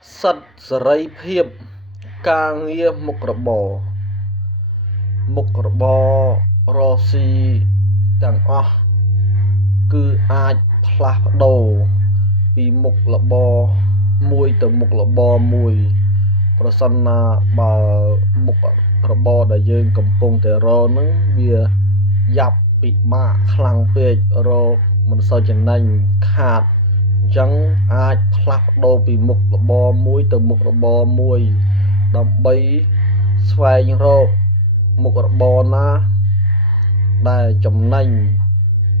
Sật Srei Phiệp Ca Nghĩa Mục Rò Xìទាំងអស់គឺអាចផ្លាស់ប្ដូរពីមុខរបរមួយទៅមុខរបរមួយប្រសិនណាបើមុខរបរដែលយើងកំពុងតែរកនឹងវាយ៉ាប់ពិបាកខ្លាំងពេករកមិនសូវចំណេញខាតអញ្ចឹងអាចផ្លាស់ប្ដូរពីមុខរបរមួយទៅមុខរបរមួយដើម្បីស្វែងរកមុខរបរណាដែលចំណេញ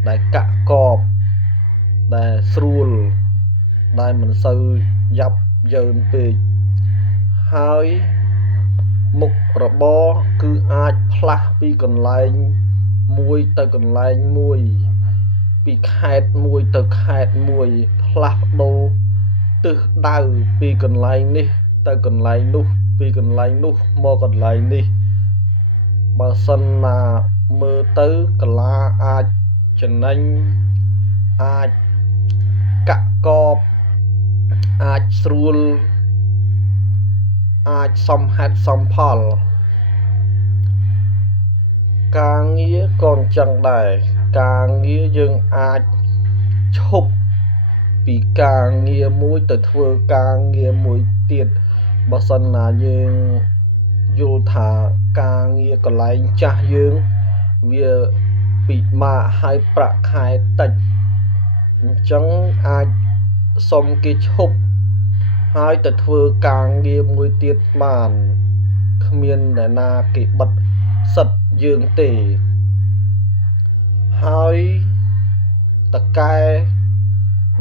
ដែលកាក់កបដែលស្រួលដែលមិនសូវយ៉ាប់យ៉ឺនពេកហើយមុខរបរគឺអាចផ្លាស់ពីកន្លែងមួយទៅកន្លែងមួយពីខេត្តមួយទៅខេត្តមួយផ្លាស់ប្ដូរទិសដៅពីកន្លែងនេះទៅកន្លែងនោះពីកន្លែងនោះមកកន្លែងនេះបើសិនណាមើលទៅកលាអាចចំណេញអាចកាក់កបអាចស្រួលអាចសមហេតុសមផលការងារក៏អញ្ចឹងដែរការងារយើងអាចឈប់ពីការងារមួយទៅធ្វើការងារមួយទៀតបើសិនណាយើងយល់ថាការងារកន្លែងចាស់យើងវាពិបាកហើយប្រាក់ខែតិចអញ្ចឹងអាចសុំគេឈប់ហើយទៅធ្វើការងារមួយទៀតបានគ្មានអ្នកណាគេបិទសិទ្ធយើងទេហើយតកែ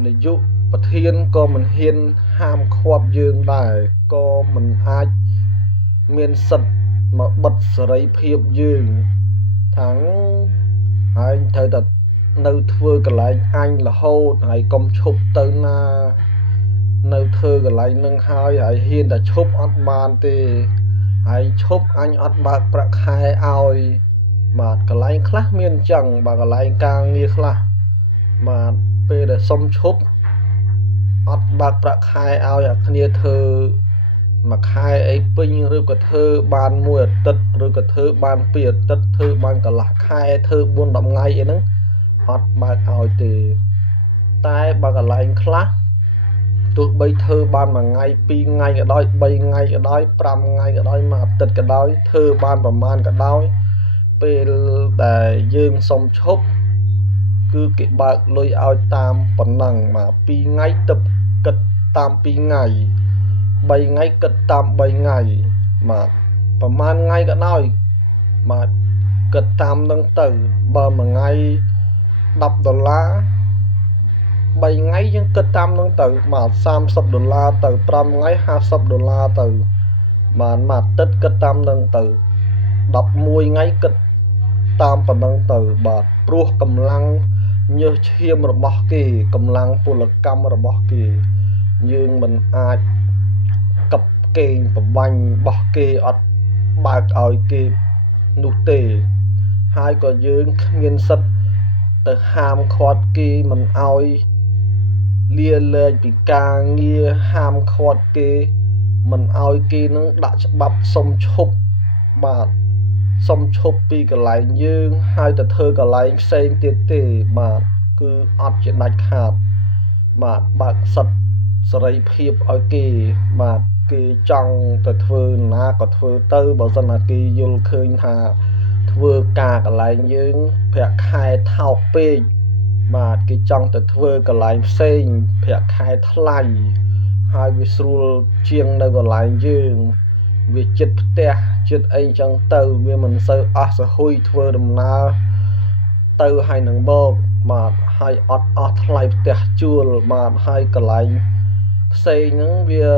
នាយកប្រធានក៏មិនហ៊ានហាមឃាត់យើងដែរក៏មិនអាចមានសិទ្ធមកបិទសេរីភាពយើងថាហើយត្រូវតែនៅធ្វើកន្លែងអញរហូតហើយកុំឈប់ទៅណានៅធ្វើកន្លែងនឹងហើយហ៊ានតែឈប់អត់បានទេហើយឈប់អញអត់បើកប្រាក់ខែឲ្យបាទកន្លែងខ្លះមានអញ្ចឹងបើកន្លែងការងារខ្លះបាទពេលដែលសុំឈប់អត់បើកប្រាក់ខែឲ្យអាគ្នាធ្វើមួយខែអីពេញឬក៏ធ្វើបានមួយអាទិត្យឬក៏ធ្វើបានពីរអាទិត្យធ្វើបានកន្លះខែធ្វើ4-10ថ្ងៃអីហ្នឹងអត់បើកឲ្យទេតែបើកន្លែងខ្លះទោះបីធ្វើបានមួយថ្ងៃ2ថ្ងៃក៏ដោយ3ថ្ងៃក៏ដោយ5ថ្ងៃក៏ដោយមួយអាទិត្យក៏ដោយធ្វើបានប្រមាណក៏ដោយពេលដែលយើងសុំឈប់គឺគេបើកលុយឲ្យតាមប៉ុណ្ណឹងមក2ថ្ងៃទឹកគិតតាម2ថ្ងៃ3ថ្ងៃគិតតាម3ថ្ងៃមកប្រហែលថ្ងៃក៏ដោយមកគិតតាមនឹងទៅបើមួយថ្ងៃ$10 3ថ្ងៃយើងគិតតាមនឹងទៅមក$30ទៅ5ថ្ងៃ$50ទៅបានមួយអាទិត្យគិតតាមនឹងទៅ11ថ្ងៃគិតតាមប៉ុណ្ណឹងទៅបាទព្រោះកម្លាំងញើសឈាមរបស់គេកម្លាំងពលកម្មរបស់គេយើងមិនអាចកັບកេងប្រវាញ់របស់គេអត់បើកឲ្យគេនោះទេហើយក៏យើងគ្មានសិទ្ធិទៅហាមឃាត់គេមិនឲ្យលាលែងពីការងារហាមឃាត់គេមិនឲ្យគេនឹងដាក់ច្បាប់សុំឈប់បាទសុំឈប់ពីកន្លែងយើងហើយទៅធ្វើកន្លែងផ្សេងទៀតទេបាទគឺអត់ជាដាច់ខាតបាទបើកសិទ្ធិសេរីភាពឲ្យគេបាទគេចង់ទៅធ្វើណាក៏ធ្វើទៅបើសិនណាគេយល់ឃើញថាធ្វើការកន្លែងយើងប្រាក់ខែថោកពេកបាទគេចង់ទៅធ្វើកន្លែងផ្សេងប្រាក់ខែថ្លៃហើយវាស្រួលជាងនៅកន្លែងយើងវាចិត្តផ្ទះចិត្តអីចឹងទៅវាមិនសូវអស់សហួយធ្វើដំណើរទៅហើយនឹងមកបាទហើយអត់អស់ថ្លៃផ្ទះជួលបាទហើយកន្លែងផ្សេងហ្នឹងវា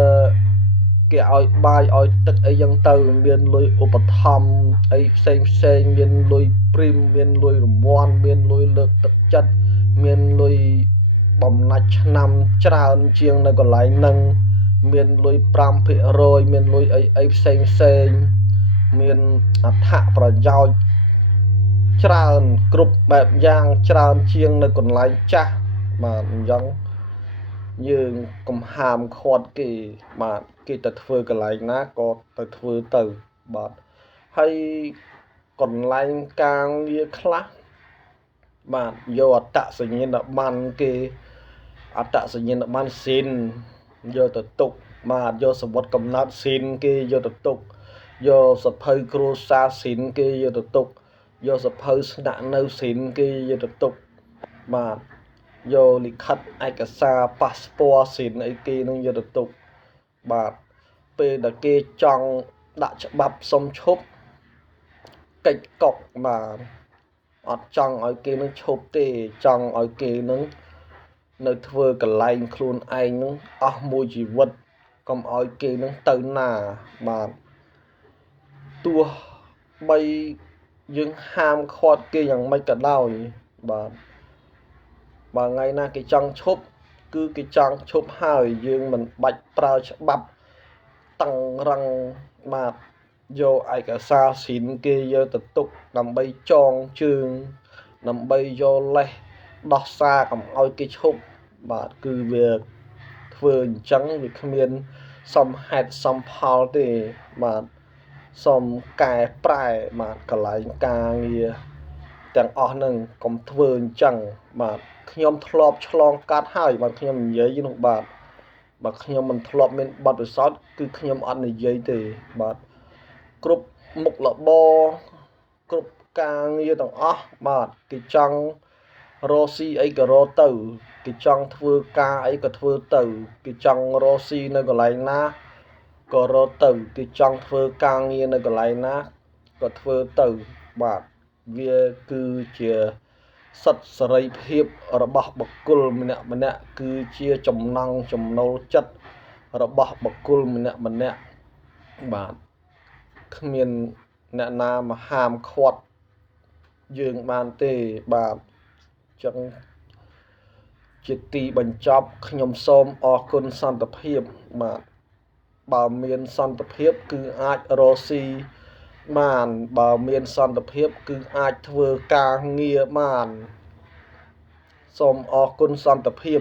គេឲ្យបាយឲ្យទឹកអីចឹងទៅមានលុយឧបត្ថម្ភអីផ្សេងមានលុយព្រីមមានលុយរង្វាន់មានលុយលើកទឹកចិត្តមានលុយបំណាច់ឆ្នាំច្រើនជាងនៅកន្លែងហ្នឹងមានលុយ 5% មានលុយអីផ្សេងមានអត្ថប្រយោជន៍ច្រើនគ្រប់បែបយ៉ាងច្រើនជាងនៅកន្លែងចាស់បាទអញ្ចឹង យើងកុំហាមឃាត់គេបាទគេទៅធ្វើកន្លែងណាក៏ទៅធ្វើទៅបាទហើយកន្លែងការងារខ្លះបាទយកអត្តសញ្ញាណប័ណ្ណគេអត្តសញ្ញាណប័ណ្ណស៊ីនយកទៅទុកបាទយកសវត្ថកំណើតស៊ីនគេយកទៅទុកយកសភៅគ្រួសារស៊ីនគេយកទៅទុកយកសភៅស្នាក់នៅស៊ីនគេយកទៅទុកបាទយកលិខិតឯកសារប៉ាសពតស៊ីនអីគេនឹងយកទៅទុកបាទពេលដែលគេចង់ដាក់ច្បាប់សុំឈប់កិច្ចកុកបាទអត់ចង់ឲ្យគេនឹងឈប់ទេចង់ឲ្យគេនឹងនៅធ្វើកន្លែងខ្លួនឯងនឹងអស់មួយជីវិតកុំឲ្យគេនឹងទៅណាបាទទោះបីយើងហាមឃាត់គេយ៉ាងម៉េចក៏ដោយបាទបើថ្ងៃណាគេចង់ឈប់គឺគេចង់ឈប់ហើយយើងមិនបាច់ប្រើច្បាប់តឹងរឹងបាទយកឯកសារស៊ីនគេយកទៅទុកដើម្បីចងជើងដើម្បីយកលេសដោះសារកុំឲ្យគេឈប់បាទគឺវាធ្វើអញ្ចឹងវាគ្មានសមហេតុសមផលទេបាទសូមកែប្រែបាទកន្លែងការងារទាំងអស់នឹងកុំធ្វើអញ្ចឹងបាទខ្ញុំធ្លាប់ឆ្លងកាត់ហើយបាទខ្ញុំនិយាយនោះបាទបើខ្ញុំមិនធ្លាប់មានបទពិសោធន៍គឺខ្ញុំអត់និយាយទេបាទគ្រប់មុខរបរគ្រប់ការងារទាំងអស់បាទគេចង់រកស៊ីអីក៏រកទៅគេចង់ធ្វើការអីក៏ធ្វើទៅគេចង់រកស៊ីនៅកន្លែងណាក៏រកទៅគេចង់ធ្វើការងារនៅកន្លែងណាក៏ធ្វើទៅបាទវាគឺជាសិទ្ធិសេរីភាពរបស់បុគ្គលម្នាក់ម្នាក់គឺជាចំណង់ចំណូលចិត្តរបស់បុគ្គលម្នាក់ម្នាក់បាទគ្មានអ្នកណាមកហាមឃាត់យើងបានទេបាទចឹងជាទីបញ្ចប់ខ្ញុំសូមអរគុណសន្តិភាពបាទបើមានសន្តិភាពគឺអាចរកស៊ីបានបើមានសន្តិភាពគឺអាចធ្វើការងារបានសូមអរគុណសន្តិភាព